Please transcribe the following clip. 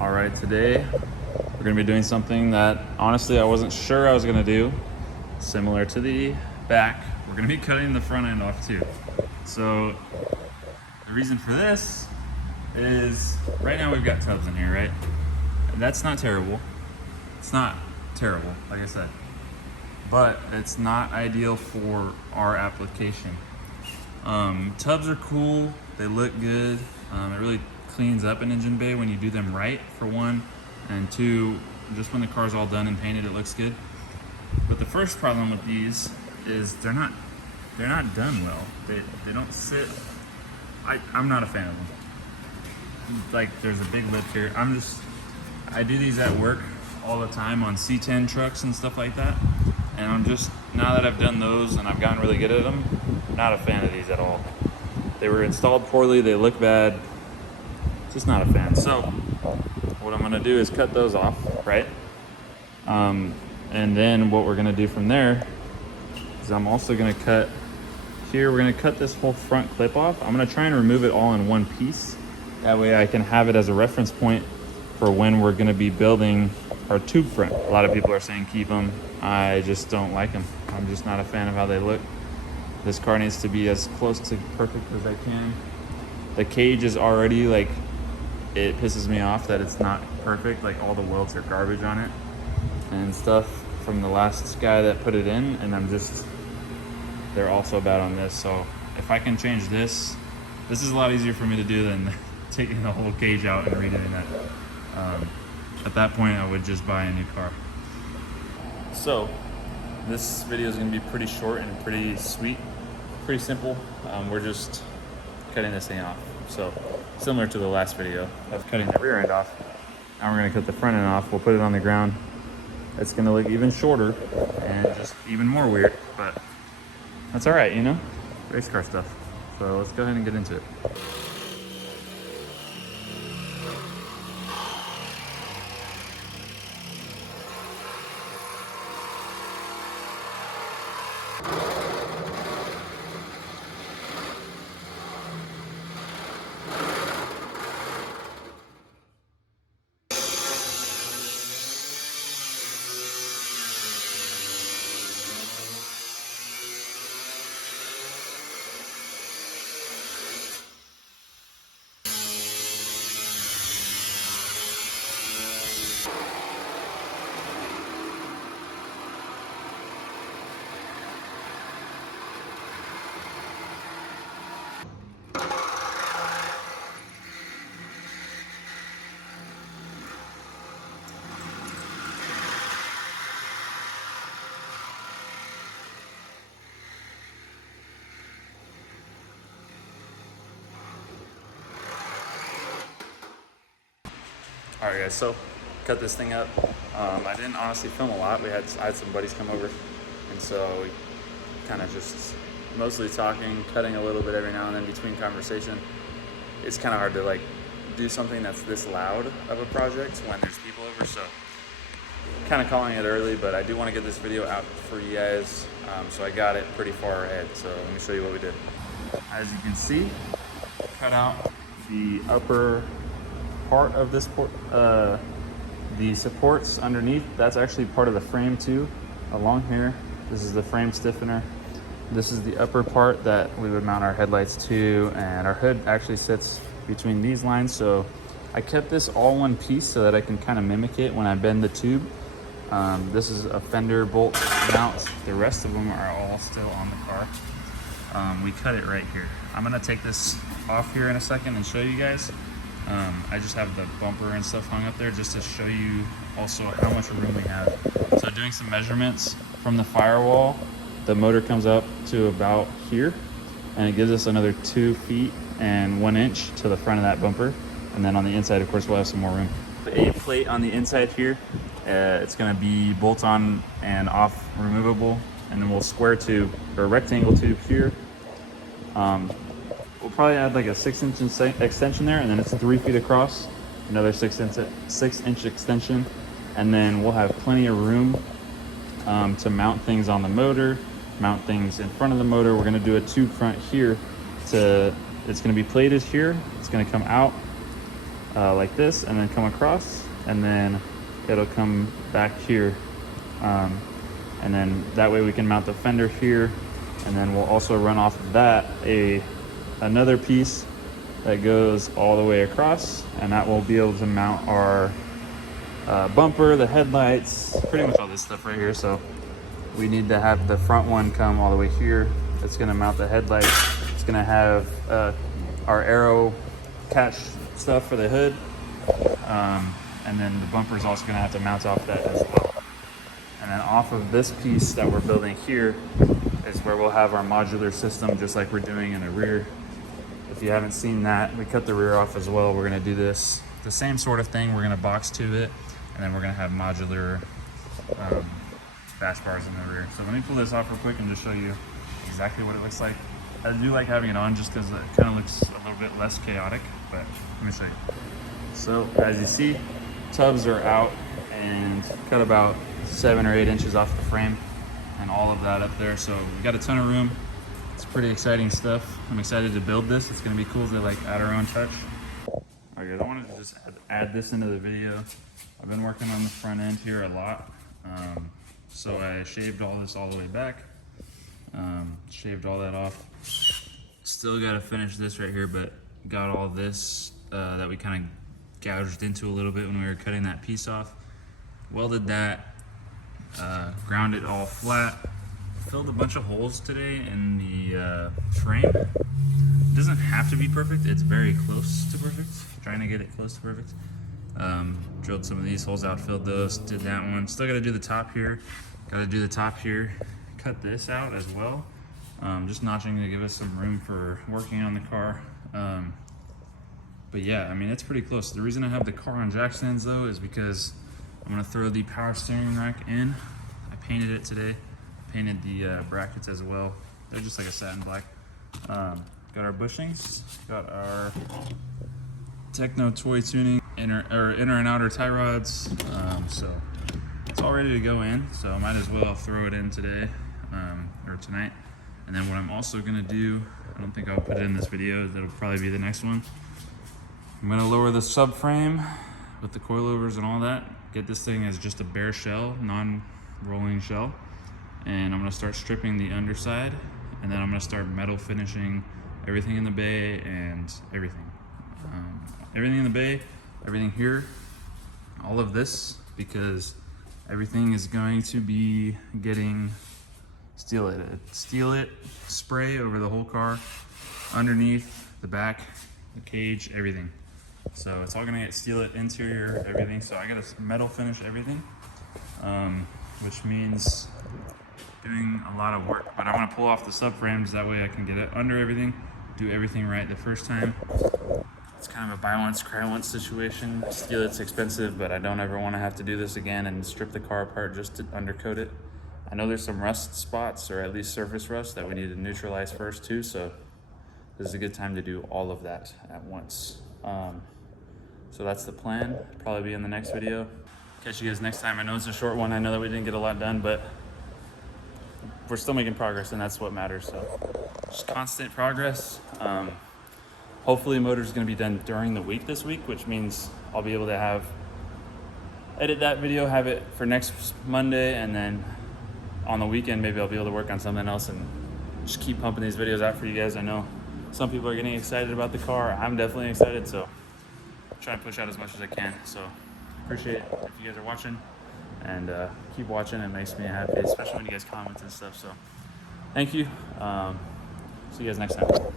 All right, today we're gonna be doing something that honestly I wasn't sure I was gonna do. Similar to the back, we're gonna be cutting the front end off too. So the reason for this is right now we've got tubs in here, right? And that's not terrible. It's not terrible, like I said, but it's not ideal for our application. Tubs are cool, they look good. It really cleans up an engine bay when you do them right, for one, and two, just when the car's all done and painted, it looks good. But the first problem with these is they're not done well. They don't sit. I'm not a fan of them. Like, there's a big lip here. I do these at work all the time on C10 trucks and stuff like that. And I'm just, now that I've done those and I've gotten really good at them, not a fan of these at all. They were installed poorly, they look bad. Just not a fan. So what I'm gonna do is cut those off, right? And then what we're gonna do from there is I'm also gonna cut here. We're gonna cut this whole front clip off. I'm gonna try and remove it all in one piece. That way I can have it as a reference point for when we're gonna be building our tube front. A lot of people are saying keep them. I just don't like them. I'm just not a fan of how they look. This car needs to be as close to perfect as I can. The cage is already like, it pisses me off that it's not perfect. Like, all the welds are garbage on it and stuff from the last guy that put it in, and they're also bad on this. So if I can change this is a lot easier for me to do than taking the whole cage out and redoing that. At that point, I would just buy a new car. So this video is going to be pretty short and pretty sweet, pretty simple. We're just cutting this thing off. So similar to the last video of cutting the rear end off, now we're going to cut the front end off. We'll put it on the ground. It's going to look even shorter and just even more weird, but that's all right, you know, race car stuff. So let's go ahead and get into it. All right, guys, so cut this thing up. I didn't honestly film a lot. I had some buddies come over, and so we kind of just mostly talking, cutting a little bit every now and then between conversation. It's kind of hard to like do something that's this loud of a project when there's people over, so kind of calling it early, but I do want to get this video out for you guys. So I got it pretty far ahead, so let me show you what we did. As you can see, cut out the upper part of this the supports underneath. That's actually part of the frame too, along here. This is the frame stiffener. This is the upper part that we would mount our headlights to, and our hood actually sits between these lines. So I kept this all one piece so that I can kind of mimic it when I bend the tube. This is a fender bolt mount. The rest of them are all still on the car. We cut it right here. I'm gonna take this off here in a second and show you guys. I just have the bumper and stuff hung up there just to show you also how much room we have. So doing some measurements from the firewall, the motor comes up to about here, and it gives us another 2 feet and 1 inch to the front of that bumper. And then on the inside, of course, we'll have some more room. A plate on the inside here, it's gonna be bolt on and off removable, and then we'll square tube or rectangle tube here. We'll probably add like a 6-inch extension there, and then it's 3 feet across, another 6-inch extension, and then we'll have plenty of room to mount things on the motor, mount things in front of the motor. We're gonna do a tube front here. It's gonna be plated here. It's gonna come out like this, and then come across, and then it'll come back here. And then that way we can mount the fender here, and then we'll also run off of that another piece that goes all the way across, and that will be able to mount our bumper, the headlights, pretty much all this stuff right here. So we need to have the front one come all the way here. It's gonna mount the headlights. It's gonna have our arrow catch stuff for the hood. And then the bumper is also gonna have to mount off that as well. And then off of this piece that we're building here is where we'll have our modular system, just like we're doing in the rear. If you haven't seen that, we cut the rear off as well. We're gonna do this, the same sort of thing. We're gonna box tube it, and then we're gonna have modular bash bars in the rear. So let me pull this off real quick and just show you exactly what it looks like. I do like having it on just because it kind of looks a little bit less chaotic, but let me show you. So as you see, tubs are out and cut about 7 or 8 inches off the frame and all of that up there. So we got a ton of room. It's pretty exciting stuff. I'm excited to build this. It's gonna be cool to like add our own touch. All right guys, I wanted to just add this into the video. I've been working on the front end here a lot. So I shaved all this all the way back. Shaved all that off. Still gotta finish this right here, but got all this that we kind of gouged into a little bit when we were cutting that piece off. Welded that, ground it all flat. Filled a bunch of holes today in the frame. It doesn't have to be perfect, it's very close to perfect. Trying to get it close to perfect. Drilled some of these holes out, filled those, did that one. Still gotta do the top here. Gotta do the top here. Cut this out as well. Just notching to give us some room for working on the car. But yeah, I mean, it's pretty close. The reason I have the car on jack stands though is because I'm gonna throw the power steering rack in. I painted it today. Painted the brackets as well. They're just like a satin black. Got our bushings, got our Techno toy tuning, inner and outer tie rods. So it's all ready to go in. So I might as well throw it in today or tonight. And then what I'm also gonna do, I don't think I'll put it in this video, that'll probably be the next one. I'm gonna lower the subframe with the coilovers and all that. Get this thing as just a bare shell, non-rolling shell. And I'm gonna start stripping the underside, and then I'm gonna start metal finishing everything in the bay and everything. Everything in the bay, everything here, all of this, because everything is going to be getting steel it spray over the whole car, underneath, the back, the cage, everything. So it's all gonna get steel it interior, everything. So I gotta metal finish everything, which means doing a lot of work. But I want to pull off the subframes, that way I can get it under everything, do everything right the first time. It's kind of a buy once, cry once situation. Steel it's expensive, but I don't ever want to have to do this again and strip the car apart just to undercoat it. I know there's some rust spots, or at least surface rust, that we need to neutralize first too, so this is a good time to do all of that at once. So that's the plan. Probably be in the next video. Catch you guys next time. I know it's a short one. I know that we didn't get a lot done, but we're still making progress, and that's what matters. So just constant progress. Hopefully motor's gonna be done during the week this week, which means I'll be able to edit that video, have it for next Monday, and then on the weekend maybe I'll be able to work on something else and just keep pumping these videos out for you guys. I know some people are getting excited about the car. I'm definitely excited, so I'm trying to push out as much as I can. So appreciate it if you guys are watching, and keep watching. It makes me happy, especially when you guys comment and stuff. So thank you. See you guys next time.